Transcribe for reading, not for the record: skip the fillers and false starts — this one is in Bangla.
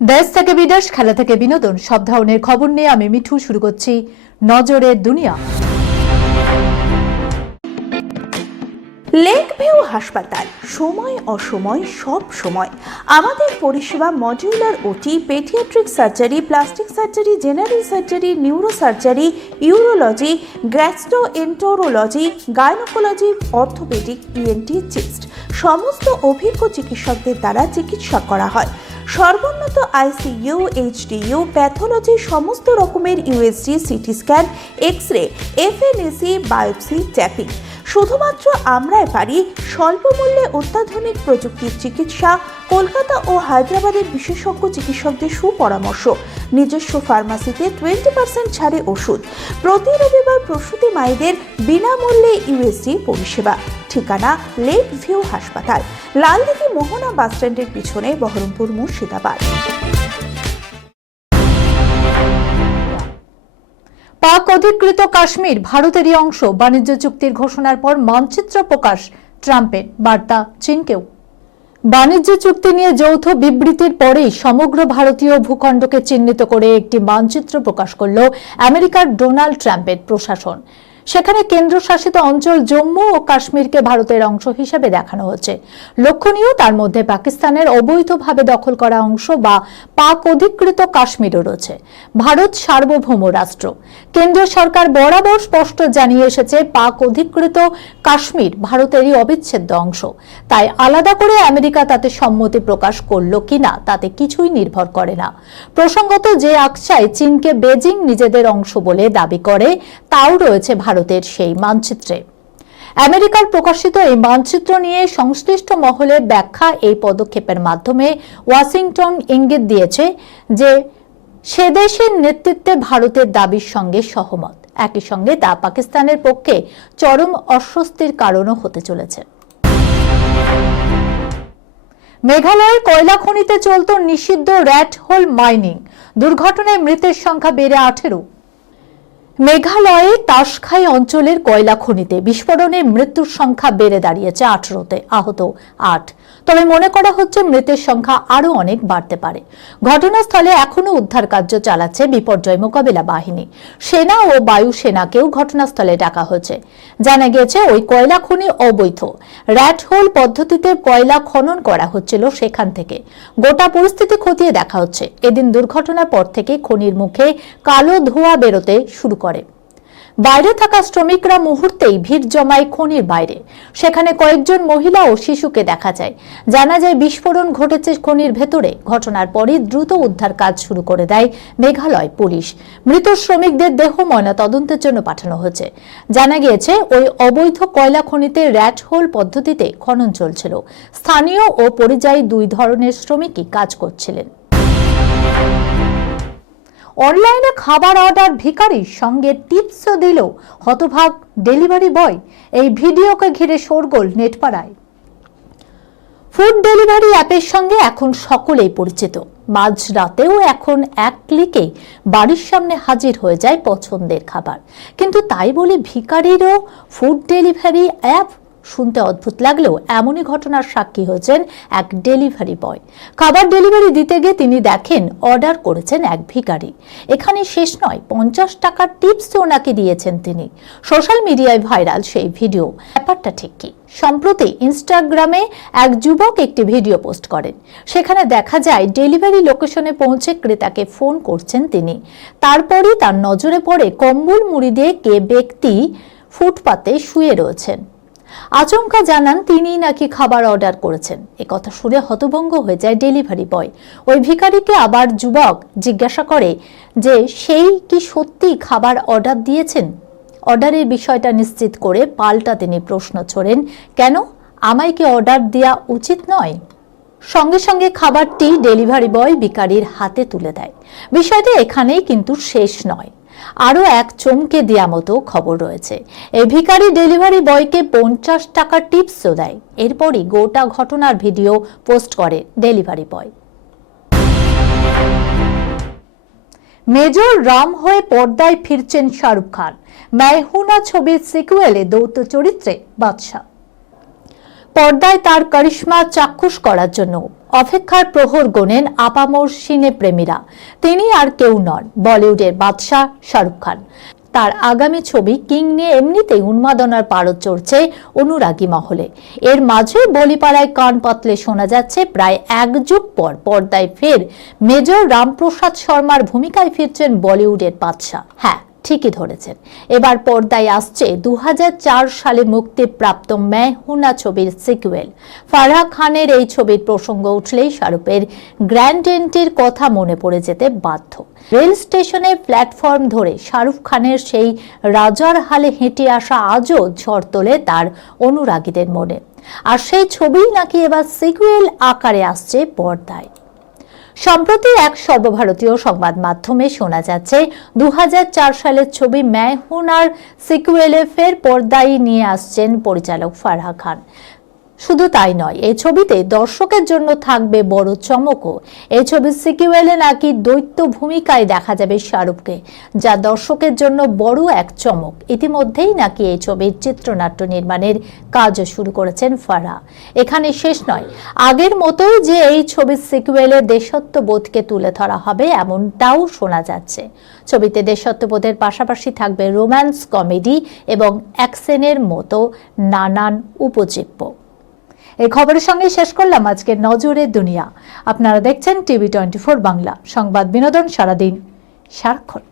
দেশ থেকে বিদেশ, খেলা থেকে বিনোদন, সব ধরনের খবর নিয়ে আমি মিঠু শুরু করছি নজরের দুনিয়া। লেক ভিউ হাসপাতাল, সময় অসময় সব সময় আমাদের পরিষেবা modular OT, paediatric surgery, plastic surgery, general surgery, neuro surgery, urology, gastroenterology, gynaecology, orthopaedic, ENT, chest সমস্ত অভিজ্ঞ চিকিৎসকদের দ্বারা চিকিৎসা করা হয়। সর্বোন্নত আইসিইউ, এইচডিইউ, প্যাথোলজি, সমস্ত রকমের USG, CT scan, X ray, FNAC, biopsy, tapping. শুধুমাত্র আমরাই পারি স্বল্প মূল্যে অত্যাধুনিক প্রযুক্তির চিকিৎসা, কলকাতা ও হায়দ্রাবাদের বিশেষজ্ঞ চিকিৎসকদের সুপরামর্শ, নিজস্ব ফার্মাসিতে 20% ছাড়ে ওষুধ, প্রতি রবিবার প্রসূতি মায়েদের বিনামূল্যে ইউএসজি পরিষেবা। ঠিকানা লেক ভিউ হাসপাতাল, লালদিঘি মোহনা বাসস্ট্যান্ডের পিছনে, বহরমপুর, মুর্শিদাবাদ। পাক অধিকৃত কাশ্মীর ভারতেরই অংশ, বাণিজ্য চুক্তির ঘোষণার পর মানচিত্র প্রকাশ ট্রাম্পের, বার্তা চীনকেও। বাণিজ্য চুক্তি নিয়ে যৌথ বিবৃতির পরেই সমগ্র ভারতীয় ভূখণ্ডকে চিহ্নিত করে একটি মানচিত্র প্রকাশ করল আমেরিকার ডোনাল্ড ট্রাম্পের প্রশাসন। সেখানে কেন্দ্রশাসিত অঞ্চল জম্মু ও কাশ্মীরকে ভারতের অংশ হিসেবে দেখানো হচ্ছে। লক্ষণীয়, তার মধ্যে পাকিস্তানের অবৈধভাবে দখল করা অংশ বা পাক অধিকৃত কাশ্মীরও রয়েছে। ভারত সার্বভৌম রাষ্ট্র। কেন্দ্রীয় সরকার বরাবর স্পষ্ট জানিয়ে এসেছে, পাক অধিকৃত কাশ্মীর ভারতেরই অবিচ্ছেদ্য অংশ। তাই আলাদা করে আমেরিকা তাতে সম্মতি প্রকাশ করলো কিনা তাতে কিছুই নির্ভর করে না। প্রসঙ্গত, যে আকছায় চীনকে বেজিং নিজেদের অংশ বলে দাবি করে, তাও রয়েছে ভারতের সেই মানচিত্রে। আমেরিকার প্রকাশিত এই মানচিত্র নিয়ে সংশ্লিষ্ট মহলের ব্যাখ্যা, এই পদক্ষেপের মাধ্যমে ওয়াশিংটন ইঙ্গিত দিয়েছে যে সে দেশের নেতৃত্বে ভারতের দাবির সঙ্গে সহমত। একই সঙ্গে তা পাকিস্তানের পক্ষে চরম অস্বস্তির কারণও হতে চলেছে। মেঘালয়ের কয়লা খনিতে চলত নিষিদ্ধ র্যাট হোল মাইনিং, দুর্ঘটনায় মৃতের সংখ্যা বেড়ে 18। মেঘালয়ে তাসখাই অঞ্চলের কয়লা খনিতে বিস্ফোরণে মৃত্যুর সংখ্যা বেড়ে দাঁড়িয়েছে 18-তে, আহত 8। তবে মনে করা হচ্ছে মৃতের সংখ্যা আরও অনেক বাড়তে পারে। ঘটনাস্থলে এখনও উদ্ধার কার্য চালাচ্ছে বিপর্যয় মোকাবিলা বাহিনী। সেনা ও বায়ুসেনাকেও ঘটনাস্থলে ডাকা হয়েছে। জানা গিয়েছে, ওই কয়লা খনি অবৈধ। র্যাট হোল পদ্ধতিতে কয়লা খনন করা হচ্ছিল সেখান থেকে। গোটা পরিস্থিতি খতিয়ে দেখা হচ্ছে। এদিন দুর্ঘটনার পর থেকে খনির মুখে কালো ধোঁয়া বেরোতে শুরু করে। বাইরে থাকা শ্রমিকরা মুহূর্তেই ভিড় জমায় খনির বাইরে। সেখানে কয়েকজন মহিলা ও শিশুকে দেখা যায়। জানা যায়, বিস্ফোরণ ঘটেছে খনির ভেতরে। ঘটনার পরই দ্রুত উদ্ধার কাজ শুরু করে দেয় মেঘালয় পুলিশ। মৃত শ্রমিকদের দেহ ময়নাতদন্তের জন্য পাঠানো হয়েছে। জানা গিয়েছে, ওই অবৈধ কয়লা খনিতে র্যাট হোল পদ্ধতিতে খনন চলছিল। স্থানীয় ও পরিযায়ী দুই ধরনের শ্রমিকই কাজ করছিলেন। অনলাইনে খাবার অর্ডার ভিখারির সঙ্গে টিপসও দিল হতভাগ ডেলিভারি বয়। এই ভিডিওকে ঘিরে শোরগোল নেটপাড়ায়। ফুড ডেলিভারি অ্যাপের সঙ্গে এখন সকলেই পরিচিত। মাঝরাতেও এখন এক ক্লিকে বাড়ির সামনে হাজির হয়ে যায় পছন্দের খাবার। কিন্তু তাই বলে ভিখারিরও ফুড ডেলিভারি অ্যাপ? শুনতে অদ্ভুত লাগলেও এমনই ঘটনার সাক্ষী হয়েছেন এক ডেলিভারি বয়। খাবার ডেলিভারি দিতে গিয়ে তিনি দেখেন অর্ডার করেছেন এক ভিখারি। এখানে শেষ নয়, 50 টাকার টিপসও নাকি দিয়েছেন তিনি। সোশ্যাল মিডিয়ায় ভাইরাল সেই ভিডিও। ব্যাপারটা ঠিক কি? সম্প্রতি ইনস্টাগ্রামে এক যুবক একটি ভিডিও পোস্ট করেন। সেখানে দেখা যায়, ডেলিভারি লোকেশনে পৌঁছে ক্রেতাকে ফোন করছেন তিনি। তারপরই তার নজরে পড়ে কম্বল মুড়ি দিয়ে কে ব্যক্তি ফুটপাতে শুয়ে রয়েছেন। আচমকা জানান তিনি নাকি খাবার অর্ডার করেছেন। একথা শুনে হতভম্ব হয়ে যায় ডেলিভারি বয়। ওই ভিখারিকে আবার যুবক জিজ্ঞাসা করে যে সেই কি সত্যি খাবার অর্ডার দিয়েছেন। অর্ডারের বিষয়টা নিশ্চিত করে পাল্টা তিনি প্রশ্ন ছড়েন, কেন আমায় কি অর্ডার দেওয়া উচিত নয়? সঙ্গে সঙ্গে খাবারটি ডেলিভারি বয় ভিখারির হাতে তুলে দেয়। বিষয়টা এখানেই কিন্তু শেষ নয়, আরও এক চমকে দেওয়া মতো খবর রয়েছে। এই ভিখারি ডেলিভারি বয়কে 50 টাকার টিপসও দেয়। এরপরই গোটা ঘটনার ভিডিও পোস্ট করে ডেলিভারি বয়। মেজর রাম হয়ে পর্দায় ফিরছেন শাহরুখ খান। मैं हूं ना ছবির সিকুয়েলে দৌত্য চরিত্রে বাদশা। পর্দায় তার কারিশমা চাক্ষুষ করার জন্য অপেক্ষার প্রহর গোনেন আপামর সিনে প্রেমীরা। তিনি আর কেউ নন, বলিউডের বাদশা শাহরুখ খান। তার আগামী ছবি কিং নিয়ে এমনিতেই উন্মাদনার পারদ চড়ছে অনুরাগী মহলে। এর মাঝে বলিপাড়ায় কান পাতলে শোনা যাচ্ছে প্রায় এক যুগ পর পর্দায় ফের মেজর রামপ্রসাদ শর্মার ভূমিকায় ফিরছেন বলিউডের বাদশা। হ্যাঁ, ঠিকই ধরেছেন, এবার পর্দায় আসছে 2004 সালে মুক্তিপ্রাপ্ত मैं हूं ना ছবির সিকুয়েল। ফারাহ খানের এই ছবির প্রসঙ্গ উঠলেই শাহরুখের গ্র্যান্ড এন্ট্রির কথা মনে পড়ে যেতে বাধ্য। রেল স্টেশনে প্ল্যাটফর্ম ধরে শাহরুখ খানের সেই রাজার হালে হেঁটে আসা আজও ঝড় তোলে তার অনুরাগীদের মনে। আর সেই ছবিই নাকি এবার সিকুয়েল আকারে আসছে পর্দায়। সম্প্রতি এক সর্বভারতীয় সংবাদ মাধ্যমে শোনা যাচ্ছে 2004 সালের ছবি मैं हूं নার সিকুয়েলে ফের পর্দায় নিয়ে আসছেন পরিচালক ফারাহ খান। শুধু তাই নয়, এই ছবিতে দর্শকের জন্য থাকবে বড় চমকও। এই ছবির সিকুয়েলে নাকি দৈত্য ভূমিকায় দেখা যাবে শাহরুখকে, যা দর্শকের জন্য বড় এক চমক। ইতিমধ্যেই নাকি এই ছবির চিত্রনাট্য নির্মাণের কাজও শুরু করেছেন ফারাহ। এখানে শেষ নয়, আগের মতোই যে এই ছবির সিকুয়েলে দেশাত্মবোধকে তুলে ধরা হবে এমনটাও শোনা যাচ্ছে। ছবিতে দেশাত্মবোধের পাশাপাশি থাকবে রোম্যান্স, কমেডি এবং অ্যাকশনের মতো নানান উপজীব্য। এই খবরের সঙ্গে শেষ করলাম আজকের নজরের দুনিয়া। আপনারা দেখছেন টিভি 24 বাংলা, সংবাদ বিনোদন সারাদিন সারাক্ষণ।